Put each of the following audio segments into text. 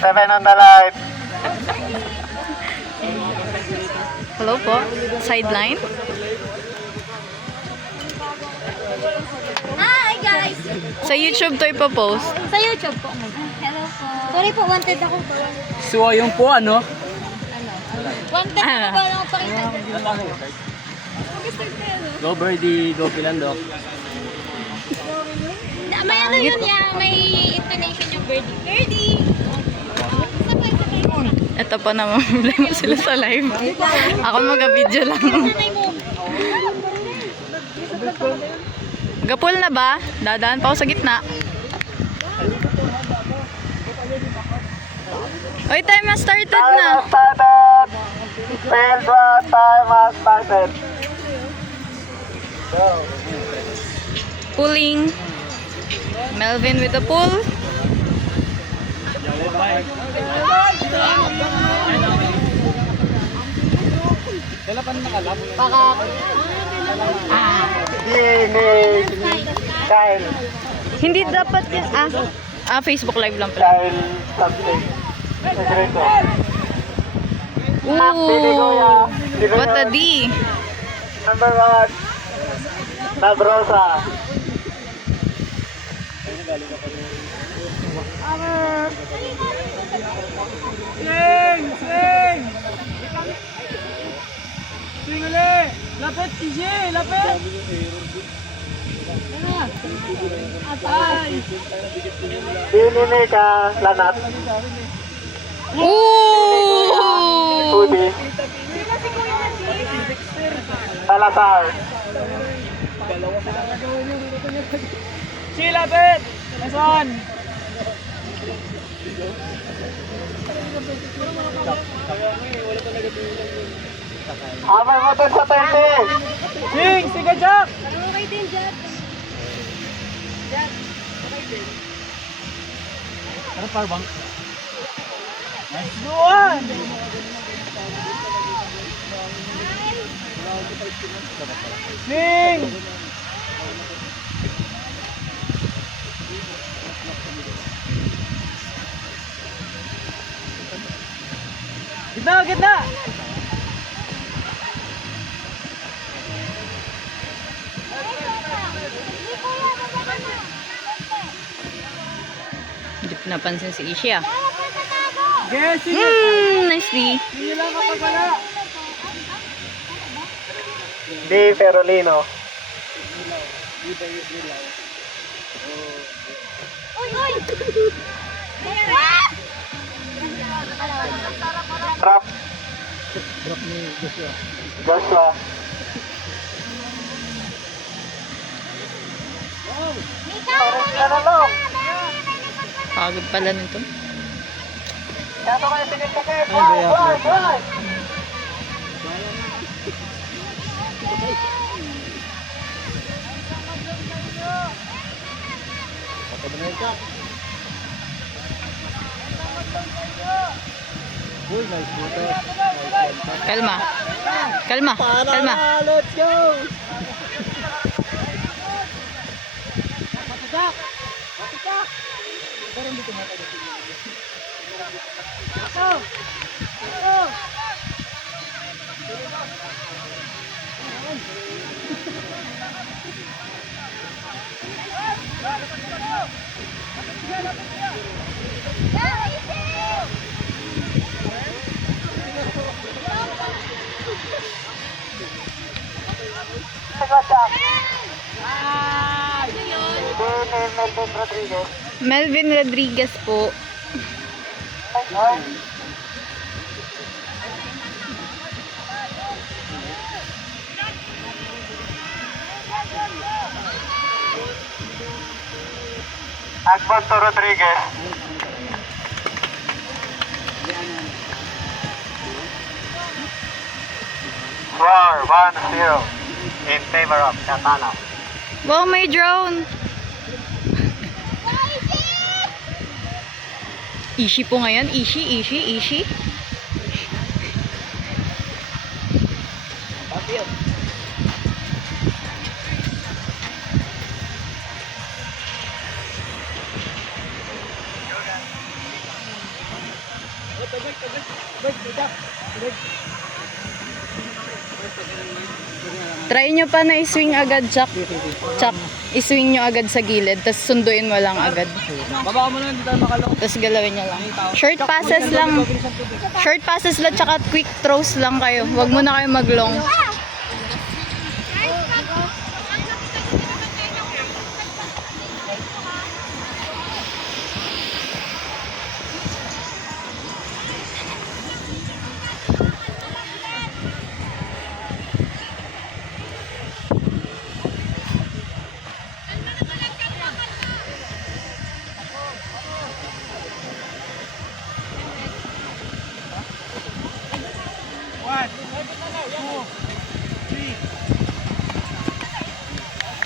7 on the light. Hello po. Sideline. Hi guys! Sa YouTube to ipopost. Sa YouTube po. Hello po. Sorry po, wanted ako po. So, yung po ano? Wanted ako ba lang pakita? Go birdie, go Pilandok. May ano yun ya, may intonation yung birdie. Birdie! Sabay. Ito pa naman problema sila sa live. Ako mag-video lang. Sanay mo. Gapul na ba? Dadaan pa ako sa gitna. Oy, time has started Time na. has started. Field run, time has started. Pulling. Melvin with the pull. Finish. Kyle. Hindi dapat yan. Facebook live lang pala. Kyle something. Segreto. Ooh. What a D. Number 1. Nabrosa. Swing! Swing! Swing ulit! Lapit, TJ! Lapit! Atay! Binili ka, Lanat. Ooh. Pudi. Salazar. Si lapit! Nason! Hamay mo dun sa 30. Swing! Siga Jack! Okay din, Jack. Ano par bang? Nice doon! Swing! Gitna! Gitna! Hindi ko napansin si Isha. Yes! Nice D. Hindi lang kapag wala! Di Ferolino. Uy, uy! Drop. Joshua. Orange na na lang. Pagod pala nito. Kaya ito kayo sinipukit. Right. Kalma. Kalma. Kalma. Let's go! Melvin Rodriguez. Melvin Rodriguez po. Agbanto Rodriguez. Score 1-0 in favor of Catala. Wow, may drone. Ishi po ngayon. Ishi. Try nyo pa na i-swing agad, Chuck. Chuck, i-swing nyo agad sa gilid, tapos sunduin mo lang agad. Baba mo na, hindi tayo makalong. Tapos galawin nyo lang. Short passes lang. Short passes lang, tsaka quick throws lang kayo. Huwag mo na kayo mag-long.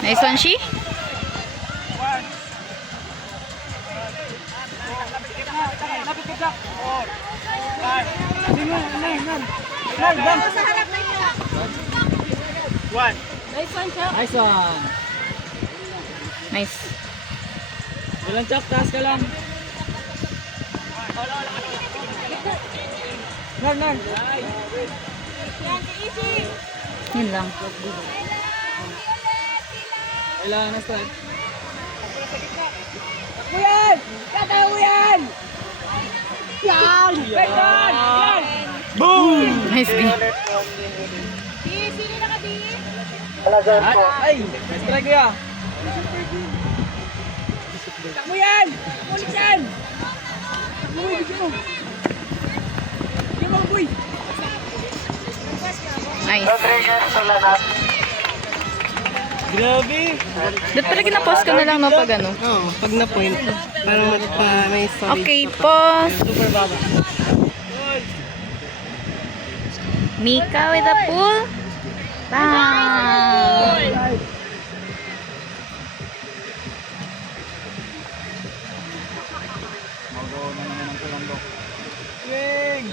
Nice one, Shi. Lapit ka, Jack. 4, 5. Sige, nan. One. Nice one. Nice. Walang Jack, taas ka lang. Nan. Yun lang. Kailangan na start. Takbo yan! Tatawo yan! Yan! Yan! Boom! Nice D. Sino naka-B? Ay! Nice try kuya! Takbo yan! Ulit yan! Takbo yan! Sige mo, boy! Nice. Rodriguez Solanat. Grabe! Dapat pala kina-pause ka na lang, no, pag ano. Oo, pag na-point. Parang may story. Okay, pause. Super baba. Mika with the pool. Bang! Swing!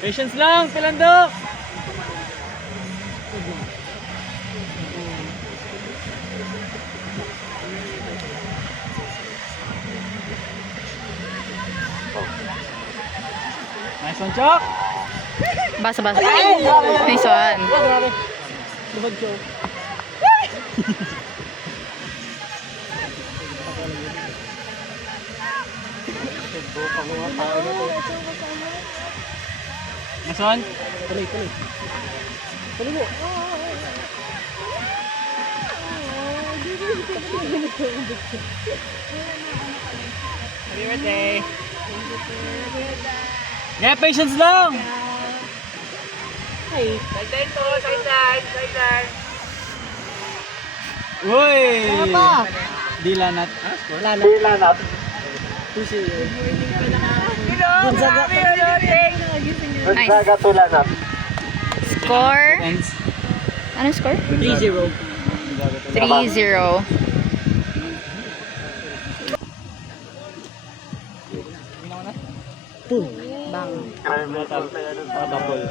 Patience lang, Pilandok! Nice one, Chok! Basa. Nice one. Lubag, Chok. Nice one. Tuloy. Tuloy mo. Happy birthday. Yeah, patience lang. Sideline to, sideline. Uy! Dilanat. Dilanat. Gonzaga Tulanat. Score. Ends. Anong score? 3-0. 3-0. Bang. Double.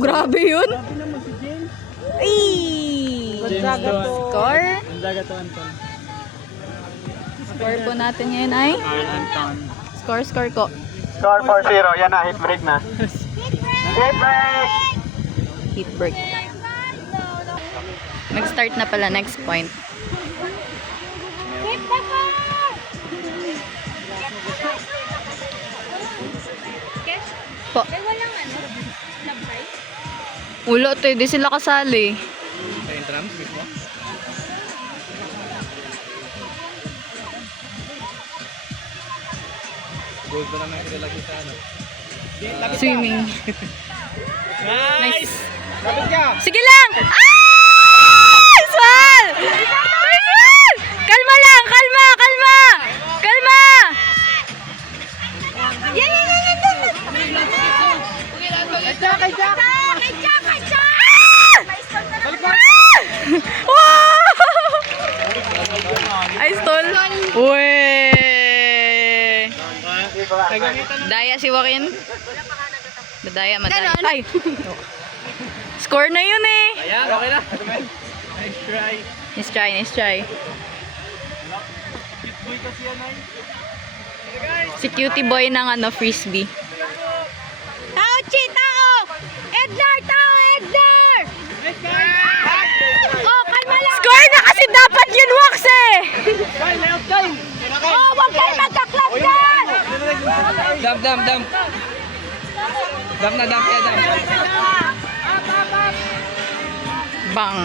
Grabe yun. Ay! Gonzaga to. Score? Gonzaga to, Anton. Score po natin ngayon ay? Anton. Score ko. Score 4-0. Yan na, hit break na. Hit break! Heat break. Mag-start na pala next point. Hit the ball! Sketch? Po. Ay, walang ano? Love life? Ulo to, di sila kasali. Sa entrance mismo? Gold na naman yung lagi sa ano. Swimming. Nice! Lapit ka! Sige lang! Nice one! Nice one! Kalma lang! Kalma! Wow! Daya si Joaquin. Madaya. Ay! Score na yun eh. Ayan, okay na. Nice try. Nice try. Si cutie boy ng frisbee. Tao, Chi! Tao! Edgar! Tao! Edgar! Oh, kalma lang! Score na kasi dapat yun, Wax eh! Oh, huwag kayo magka-club dyan! Dam. Dam na, dam. Bang!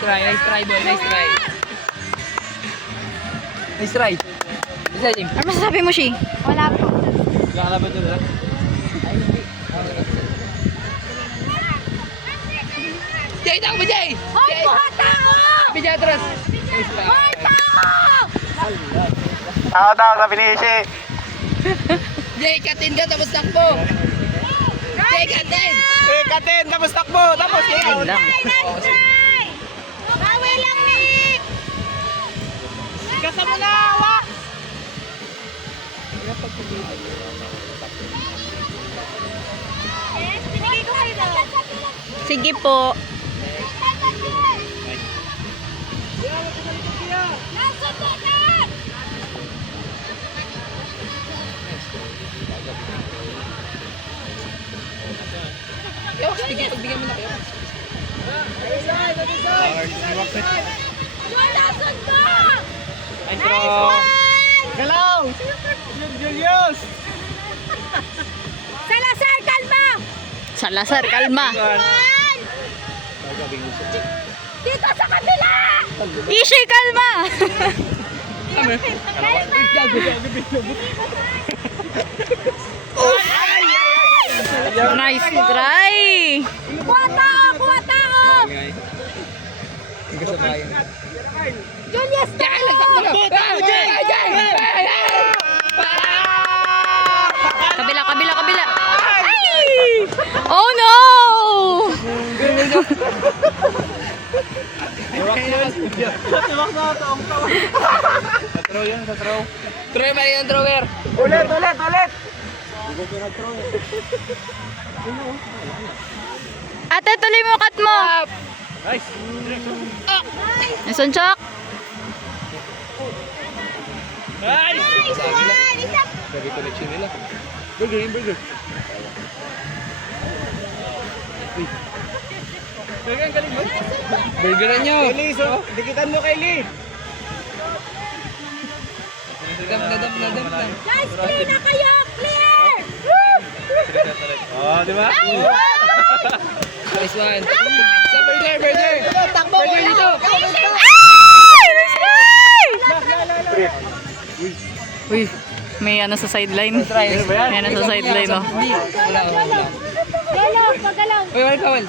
Nice try, boy. Nice try. Isa, Jim. Ano masasabi mo, Shi? Wala po. Kakalaban ito na. Jay, tao mo, Jay! Hoy, kuha tao! Pidya atras. Hoy, tao! Tao, sabi ni Ishi. Jay, katin ka, tapos takbo. Jay, katin! Katin, tapos takbo, tapos Ayun lang. Nice try! Bawi lang, Nick! Gasa mo na, Wax! Yes, binigay ko kayo na. Sige po. Nasa tunan! Pagbigyan mo na kayo. Doon, nasan ka? Nice Nice one! Galaw! Julius! Salazar, kalma! Salazar, kalma. One! Dito sa kabila! Ishi, kalma! Nice try! Kuha tao! Kuha tao! Julius, tao! Kabila. Ay! Oh no! Troy, mali yung thrower. Ulit! Ate, tuloy mo cut mo. Nice! Sunchok. Nice! Nice one! Isa Gagi connection nila. Burger. Burgeran nyo. Kaylee, so, dikitan mo Kaylee! Dam. Guys, clear na kayo! Clear! Oh, di ba? Nice one. Sa burger. Takbo ko Burger dito. Ay! Nice try! Uy, may sa sideline. May sa sideline, oh. Wala. Galaw, pagalaw. Uy, wala kawal.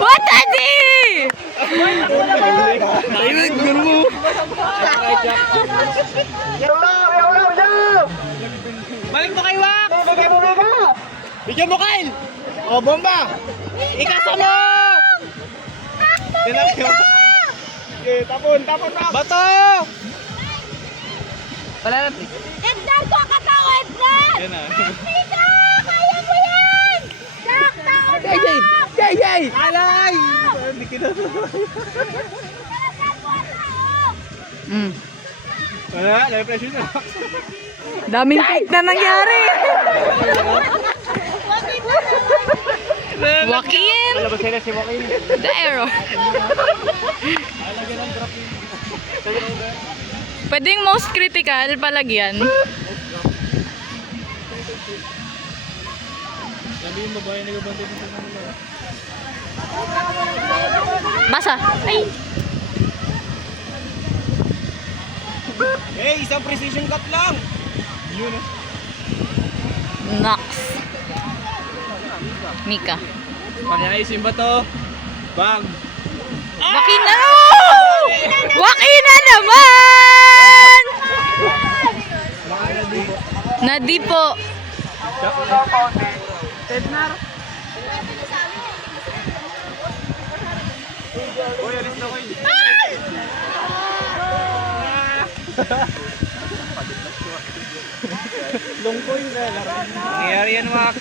What a D! Yaw! Balik mo kay Wax! Bigyan mo Kyle! O, bomba! Ikasa mo! Okay, tapon na! Bato! Wala na. Edgar, kuha ka tao, Edgar! Yan na. Mika! Kaya mo yan! Jack, tao, Jack! Jay! Alay! Hindi kinasuwa. Salazar, kuha tao! Wala, na-pressure na. Daming fake na nangyari. Joaquin, Labas sila si Joaquin. the arrow. Pwedeng most critical palagyan. Basa. Ay. Hey, isang precision cut lang. Yun eh. Nox. Mika. Panayisin ba to? Bang! Joaquin na! Joaquin na naman! Nadi po. Long point na laro. Nangyayari yan, Max.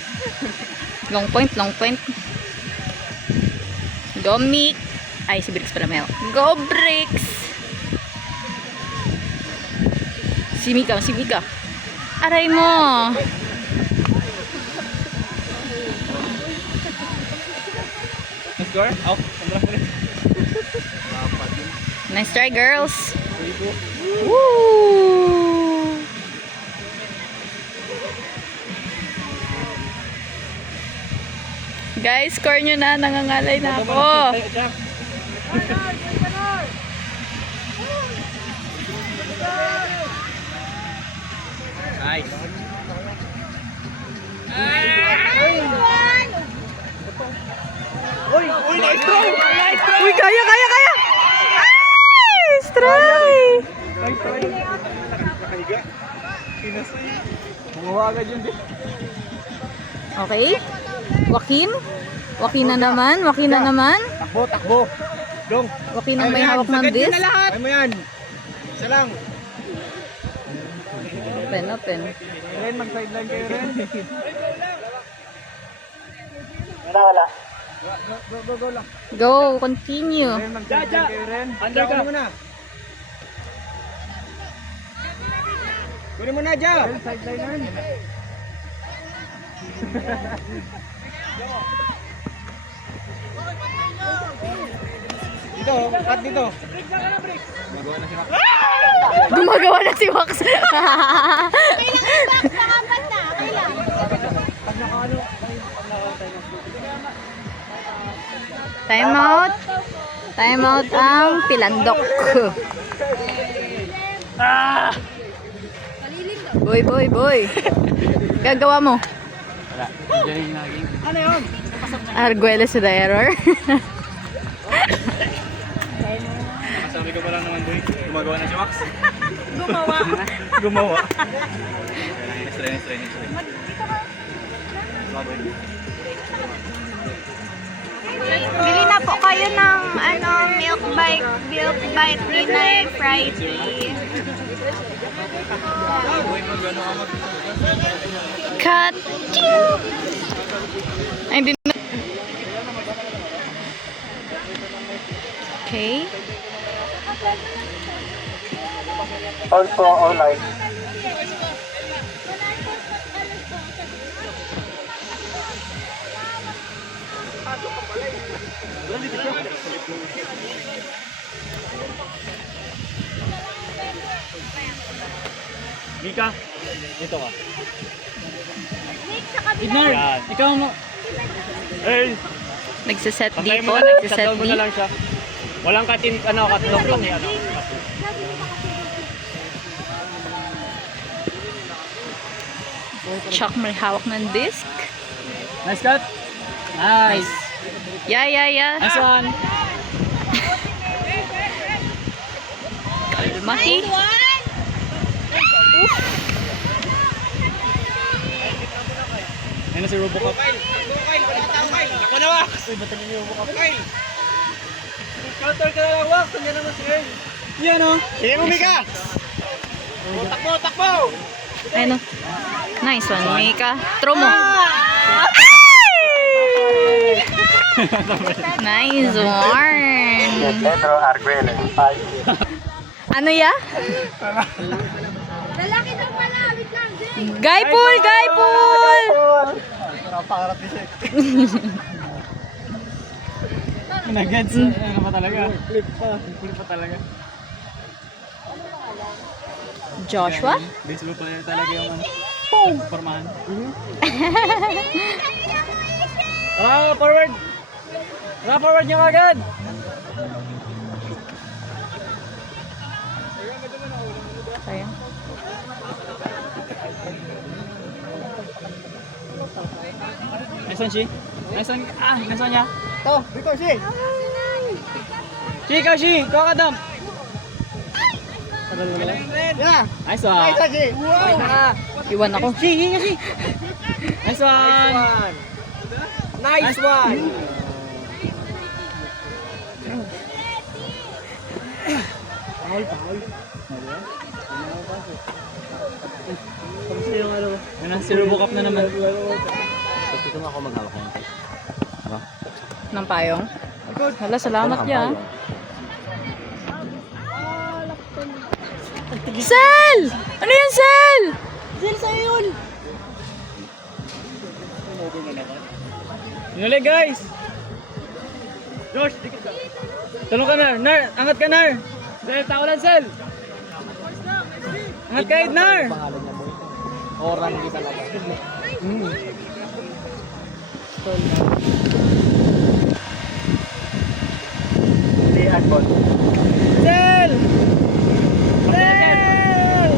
Long point, long point. Go, Mick. Ay, si Bricks pala may hawak. Go, Bricks! Si Mika, si Mika. Aray mo! Score? Oh, sobrang kulit. Nice try, girls. Woo! Guys, score nyo na. Nangangalay na ako. Nice. Uy, nice throw! Nice throw! Uy, kaya, kaya, kaya! Nice try! Nice try. Nakahiga. Kinasay. Gumawa agad yun, di. Okay. Joaquin. Joaquin na naman. Joaquin na naman. Takbo, takbo. Dong. Joaquin ang may hawak ng disc. Kaya mo yan. Isa lang. Open, open. Ren, mag-sideline kayo, Ren. Go lang. Go, continue. Ren, mag-sideline kayo, Ren. Under ka. Muna. Kunin mo na, Ja. Ren, sideline. Dito, cut dito. Gumagawa na si Wax. Time out. Time out ang pilandok. Boy, boy, boy. Gagawa mo. Ano yun? Arguelles to the error. Sabi ko pa lang naman, boy. Gumagawa na si Max. Gumawa. Gumawa. Next try. Bili na po kayo ng milk bite Ninay Friday. Cut. Ay, hindi na. Okay. Also, online. Mika, dito ka. Ignar, ikaw mo. Hey! Nagsiset Pagkain D mo po. na, Nagsiset shutdown mo D. na lang siya. Walang katin, katlong paki, Chuck may hawak ng disc. Nice cut. Nice. Yeah. Nice one. Kalmati. Ayun na si Robocop. Ako na, Wax! Uy, ba't naging Robocop? Counter ka na lang, Wax! Nandiyan naman si Earl. Yan o. Sige mo, Mika! Takbo! Ayun o. Nice one, Mika. Throw mo. Nice one. Pedro Arguelles. Ano ya? Lalaki daw pala, wait lang, Jay. Guypool! Guypool! Napakarap ni siya. Nag-gets. Ano pa talaga? Flip pa talaga. Joshua? Baseball player talaga yung formahan. Forward! Forward niyo agad! Sayang. Nasaan si? Nasaan niya? Ito, dito si! Ikaw ka dam! Yeah! Nice one! Nice one, wow! Iwan ako. Nice one! Nice one! Yan ang zero book up na naman. Ng payong? Hala, salamat ya. Sel! Ano yan, Sel? Sir, sa'yo yun. Yun guys! Josh, dikit ka. Talong ka na. Nar, angat ka Nar. Sel, tao lang Sel. Angat ka Nar. Oran kita talaga. Hindi, Adbon. Sel! Sel!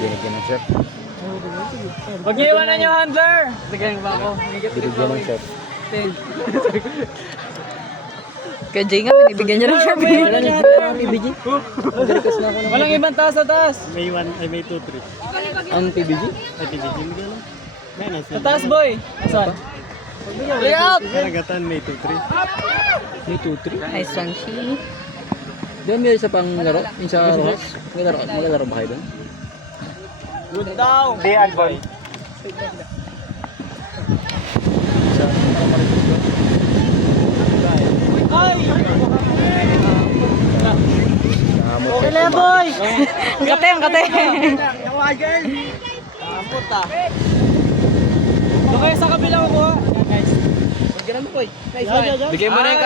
Binigyan ng chef. Huwag niyo iwanan yung handler! Bigyan ba ako? Binigyan ng chef. Kaya Jay nga, binibigyan niya ng Sharpie. PBG? Walang ibang taas sa taas. May 1, ay may 2, 3. Ang PBG? Ay, PBG mo gano'n? May nasa. Sa taas boy! Asan? Layout! Karagatan, may 2, 3. May 2-3. Nice one, she. Doon may isa pang laro? Yung sa Rojas? Maglalaro ba kayo doon? Good down! Di Adbon. Ay! Okay lang boy! Ang kate, ang kate. Nawagan! Kapot ah. Okay, sa kabila ko kuha. Guys. Ganun mo, boy. Nice one. Bigay mo na yung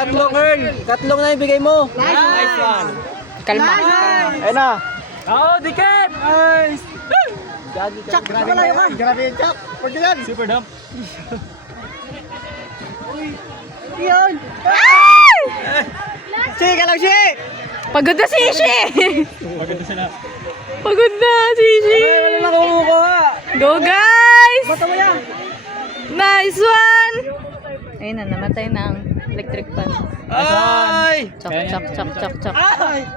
katlong, Earl. Katlong na yung bigay mo. Nice one. Kalma. Ayun na. Oo, dikit! Nice! Chak, malayo ka! Grabe yung chak! Pwede yan! Super dump. Yun! Ay! Sige ka lang, sige! Pagod na si Ishi. Pagod na sila. Pagod na si Ishi. Wala na kumukuha! Go guys! Bata mo yan! Nice one! Ayun na, namatay na ang electric fan. Ay! Chak, chak, chak, chak, chak. Ay!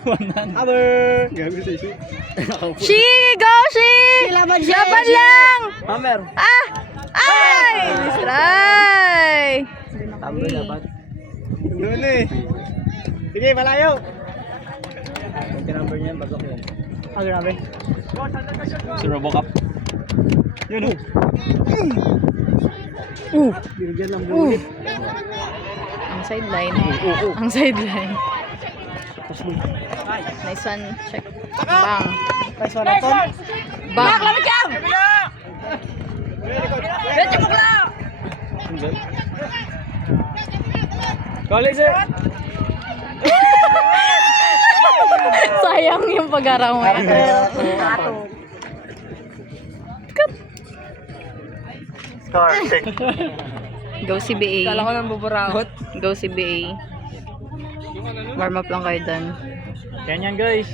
Wanan. Aber! Gabi sa isi. Shi! Go, Shi! Laban lang! Hammer. Ah! Ay! Try! Tama dapat. Doon eh. Sige, malayo. Yung number niyan, bagok yan. Ah, grabe. Si Robocop. Yun oh. Binigyan ng bulit. Ang sideline. Ang sideline. Nice one. Check. Bang. Nice one, Anton. Bang. College sir. Sayang yung pag-araw mo. Score, check. Go CBA. Kala ko nang buburakot. Go CBA. Warm up lang kayo dun. Ganyan guys.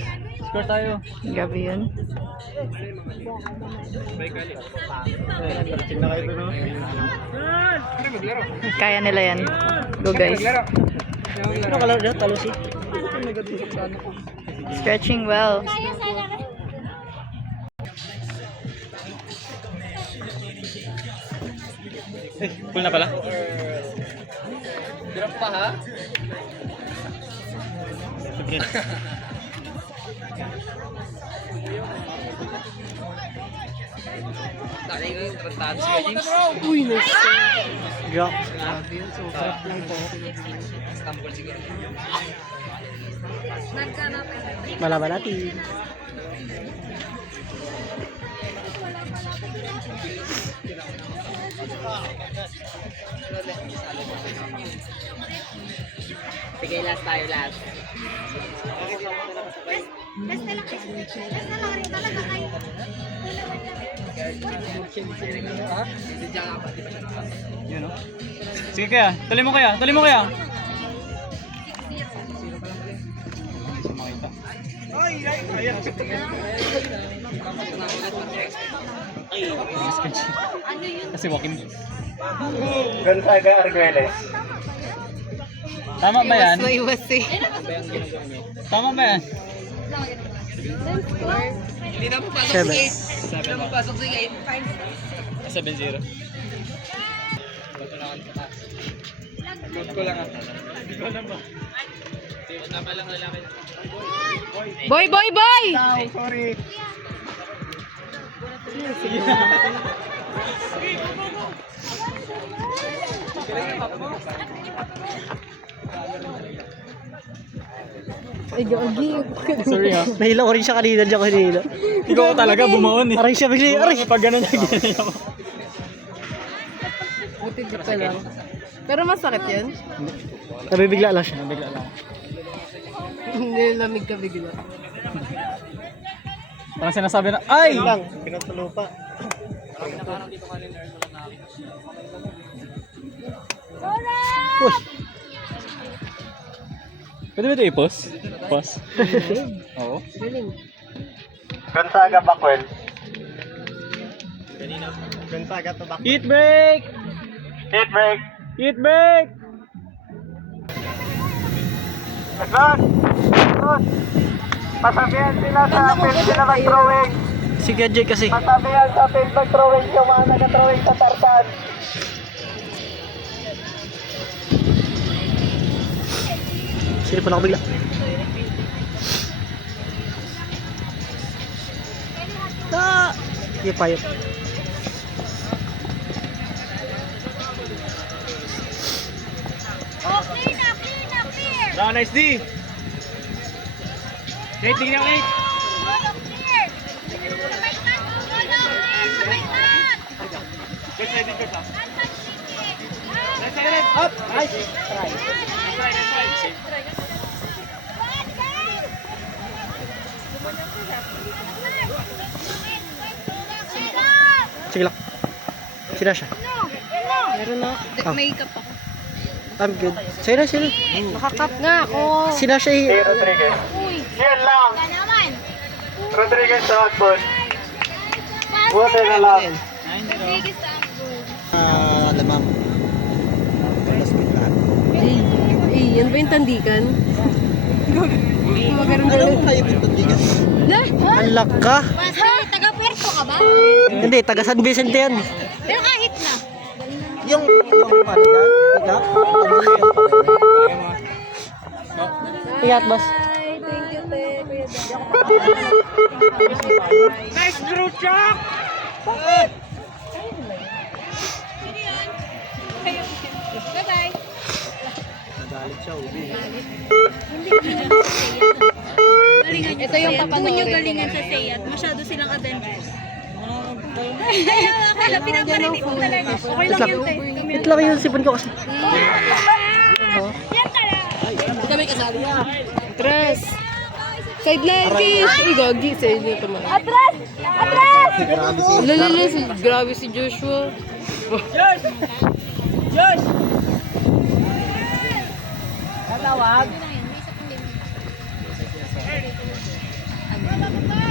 Score tayo. Grabe yun. Check na kayo doon. Kaya nila yan. Go guys. Ano kalaro dyan? Talo si? Stretching well. Full na pala? Drop pa ha? Dali ko yung tratado si James. Uy, nice. Drop. Stumble siguro. Malaban natin. Sige, last tayo, last. Last na lang rin talaga kayo. Yun o. Sige kaya. Tuloy mo kaya. Tuloy mo kaya. Kasi walking. Gonzaga Arguelles. Tama ba yan? Iwasi. Tama ba yan? Hindi na papasok si 8. Hindi na papasok si 8. 7-0. Boy, boy, boy! Sorry. Sorry ha. Nahila ko rin siya kanina, diyan ko hinihila. Ikaw talaga bumaon eh. Aray siya, bigla, aray! Pag gano'n niya ginagawa. Pero masakit yun. Nabibigla lang siya. Bigla lang. Nilamig ka bigla. Parang sinasabi na, ay! Lang, pinatulo pa. Push! Pwede ba ito i-pause? Pause. Oo. Gonzaga Bakwel. Gonzaga to back. Hit break! Hit break. Hit break! Agad! Agad! Pasabihan sila sa field sila mag-throwing. Sige, Jay, kasi. Pasabihan sa field mag-throwing yung mga nag-throwing sa tartan. Sino pa lang bigla? Ah! Sige, payo. Oh, clear na, clear na, clear. Ah, nice D! Nate, tingnan ko Nate! Clear. Sabay ka, sabay ka. Good side, good side. Untouch ticket. Left side, left! Up! Nice! Sige lang. Sino siya? Meron na. Makeup ako. I'm good. Sino, sino? Nakakap nga ako. Sino siya? Hey, Rodriguez. Yan lang. Wala naman. Rodriguez sa hotball. Buti na lang. Rodriguez sa goal. Lamang. Yan ba yung tandikan? Magkaroon Alam mo kayo pintundigan? Ang laka. Master, taga-Puerto ka ba? Hindi, taga San Vicente yan. Pero kahit na. Yung ano yan? Iyat, boss. Thank you, Kuya Nice throw, Chuck! Bye-bye. Ito yung papanoorin ko. Galingan sa Seyat. Masyado silang Avengers. Kaya pinaparinig ko talaga. Okay lang yun, te. Ito lang yung sipon ko kasi. Yan ka lang. Kami kasali. Atras! Sideline kiss! Uy, gagi. Sa inyo ito man. Atras! Atras! Lalala, grabe si Joshua. Josh! Josh! Tatawag?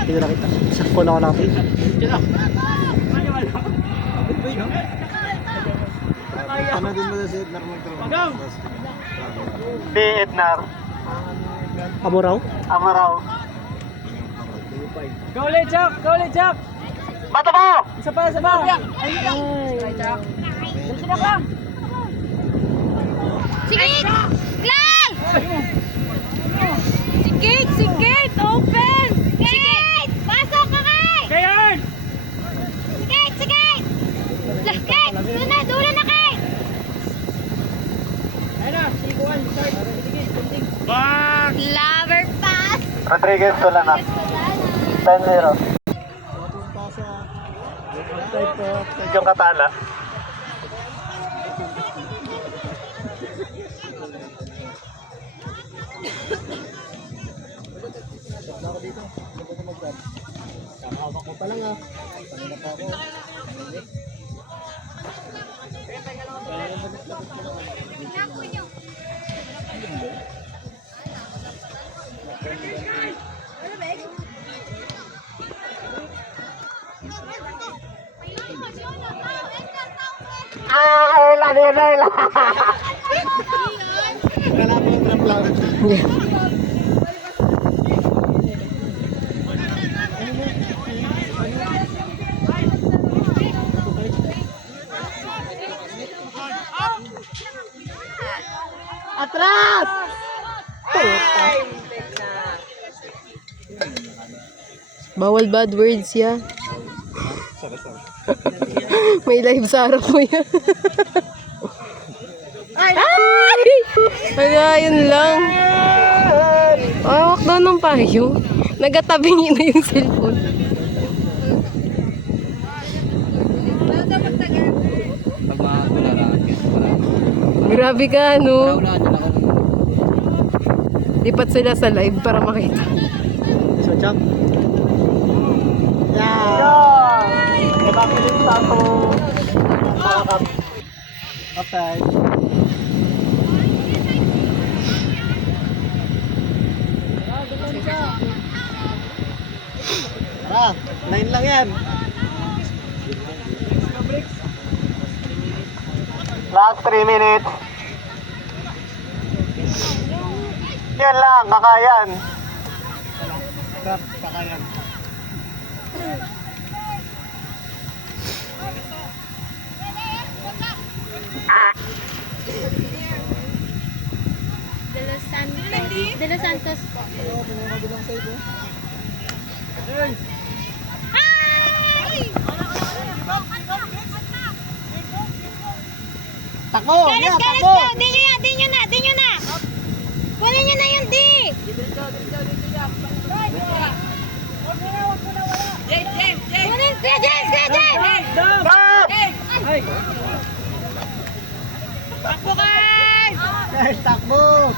Hindi ko nakita. Sa phone ako nakita. Ano din mo sa Ednar Pagaw! Di Ednar. Amuraw? Amaraw. Go ulit, Chuck! Go ulit, Chuck! Bata mo! Isa pa, isa pa! Ayun lang! Chuck! Sino ka? Sige! Clay! Si Kate! Si Kate! Open! Si Kate! Pasok ka, Kate! Kayan! Si Kate! Si Kate! Kate! Dulo na, Kate! Ayun na, siguan, start. Back! Lover pass! Rodriguez wala na. 10-0. Yung katala. Bawal bad words ya. May live sa harap mo yan. Ay! Wala, yun lang. Awak daw ng payo. Nagatabingi na yung cellphone. Pag mga kularaan. Grabe ka, no? Wala na ako. Lipat sila sa live para makita. So, jump. Yeah! Ipabilis sa ito. Okay. Tara, 9 lang yan. Last 3 minutes. Yan lang, kakayan. Kakayan. De Los Santos po. Takbo! Galis, galis Takbo! daw. Di nyo na. Kunin nyo na yung D. Kunin, Kuya James. Stop! Takbo guys! Guys, takbo!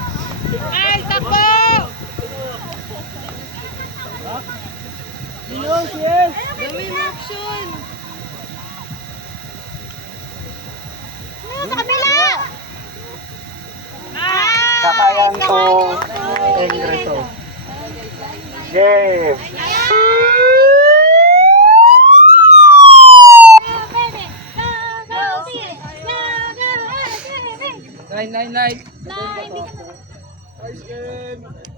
Guys, takbo! Yes, yes! Gawin action! Sa kabila! Kakayan to Ingreso. Game! Line. Na, hindi ka Ice game!